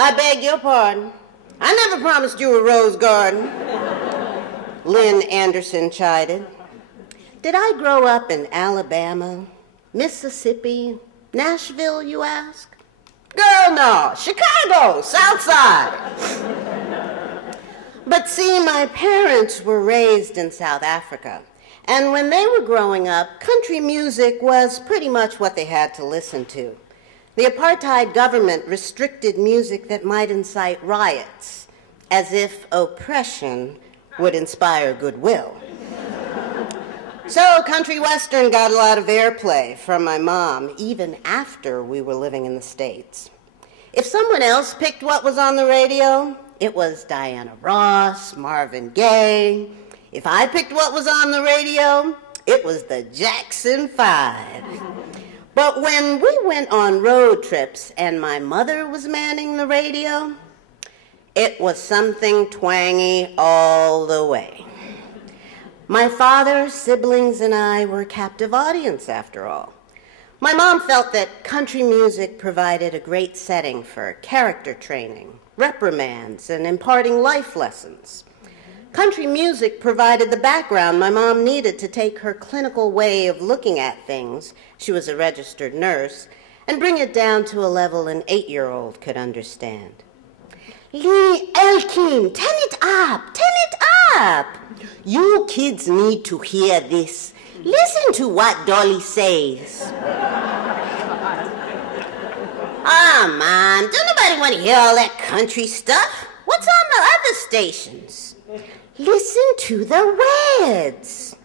I beg your pardon. I never promised you a rose garden, Lynn Anderson chided. Did I grow up in Alabama, Mississippi, Nashville, you ask? Girl, no. Chicago, South Side. But see, my parents were raised in South Africa, and when they were growing up, country music was pretty much what they had to listen to. The apartheid government restricted music that might incite riots, as if oppression would inspire goodwill. So country western got a lot of airplay from my mom, even after we were living in the States. If someone else picked what was on the radio, it was Diana Ross, Marvin Gaye. If I picked what was on the radio, it was the Jackson 5. But when we went on road trips and my mother was manning the radio, it was something twangy all the way. My father, siblings, and I were a captive audience, after all. My mom felt that country music provided a great setting for character training, reprimands, and imparting life lessons. Country music provided the background my mom needed to take her clinical way of looking at things, she was a registered nurse, and bring it down to a level an 8-year-old could understand. LTYM, turn it up. You kids need to hear this. Listen to what Dolly says. Mom, don't nobody want to hear all that country stuff. What's on the other stations? Listen to the words.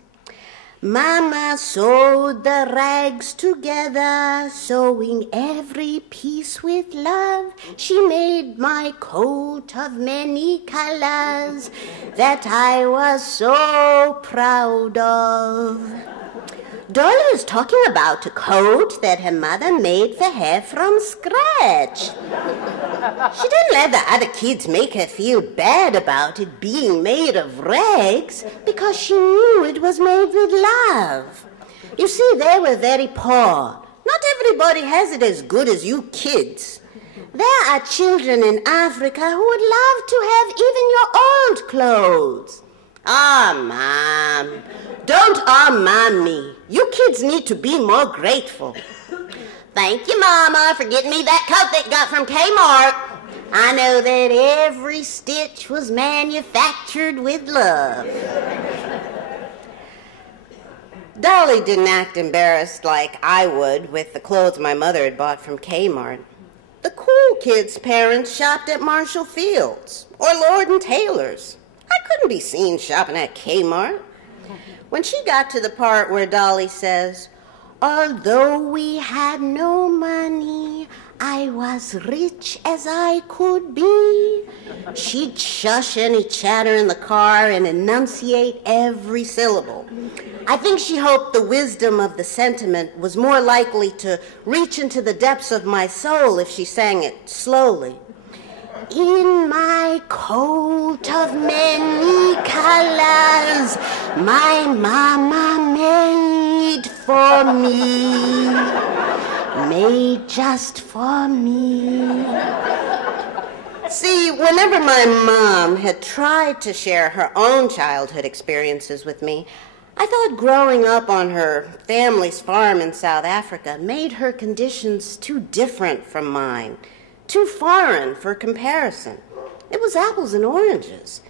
Mama sewed the rags together, sewing every piece with love. She made my coat of many colors that I was so proud of. Dolly is talking about a coat that her mother made for her from scratch. She didn't let the other kids make her feel bad about it being made of rags because she knew it was made with love. You see, they were very poor. Not everybody has it as good as you kids. There are children in Africa who would love to have even your old clothes. Mom, don't mom me. You kids need to be more grateful. Thank you, Mama, for getting me that coat that you got from Kmart. I know that every stitch was manufactured with love. Dolly didn't act embarrassed like I would with the clothes my mother had bought from Kmart. The cool kids' parents shopped at Marshall Field's or Lord & Taylor's. I couldn't be seen shopping at Kmart. When she got to the part where Dolly says, although we had no money, I was rich as I could be, she'd shush any chatter in the car and enunciate every syllable. I think she hoped the wisdom of the sentiment was more likely to reach into the depths of my soul if she sang it slowly. In my coat of many colors, my mama made for me, made just for me. See, whenever my mom had tried to share her own childhood experiences with me, I thought growing up on her family's farm in South Africa made her conditions too different from mine. Too foreign for comparison. It was apples and oranges.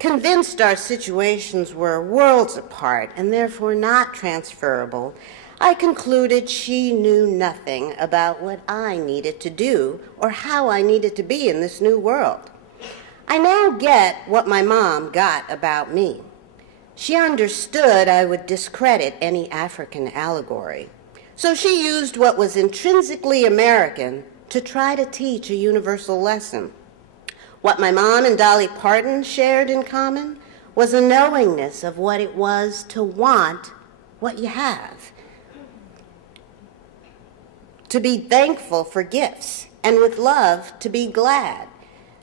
Convinced our situations were worlds apart and therefore not transferable, I concluded she knew nothing about what I needed to do or how I needed to be in this new world. I now get what my mom got about me. She understood I would discredit any African allegory. So she used what was intrinsically American to try to teach a universal lesson. What my mom and Dolly Parton shared in common was a knowingness of what it was to want what you have, to be thankful for gifts, and with love, to be glad.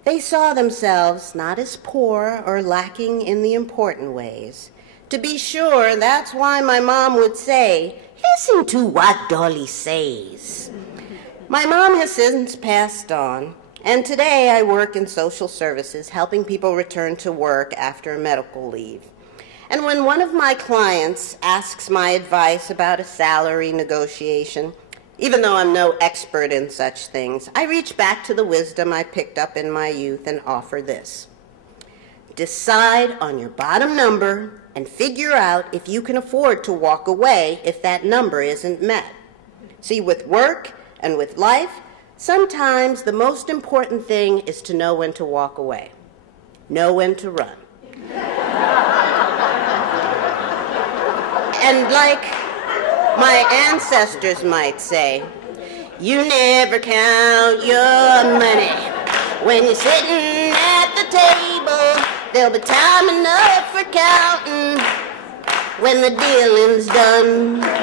They saw themselves not as poor or lacking in the important ways. To be sure, that's why my mom would say, listen to what Dolly says. My mom has since passed on, And today I work in social services, helping people return to work after a medical leave. And when one of my clients asks my advice about a salary negotiation, even though I'm no expert in such things, I reach back to the wisdom I picked up in my youth and offer this. Decide on your bottom number and figure out if you can afford to walk away if that number isn't met. See, with work and with life, sometimes the most important thing is to know when to walk away, know when to run. And like my ancestors might say, you never count your money. When you're sitting at the table, there'll be time enough for counting when the dealing's done.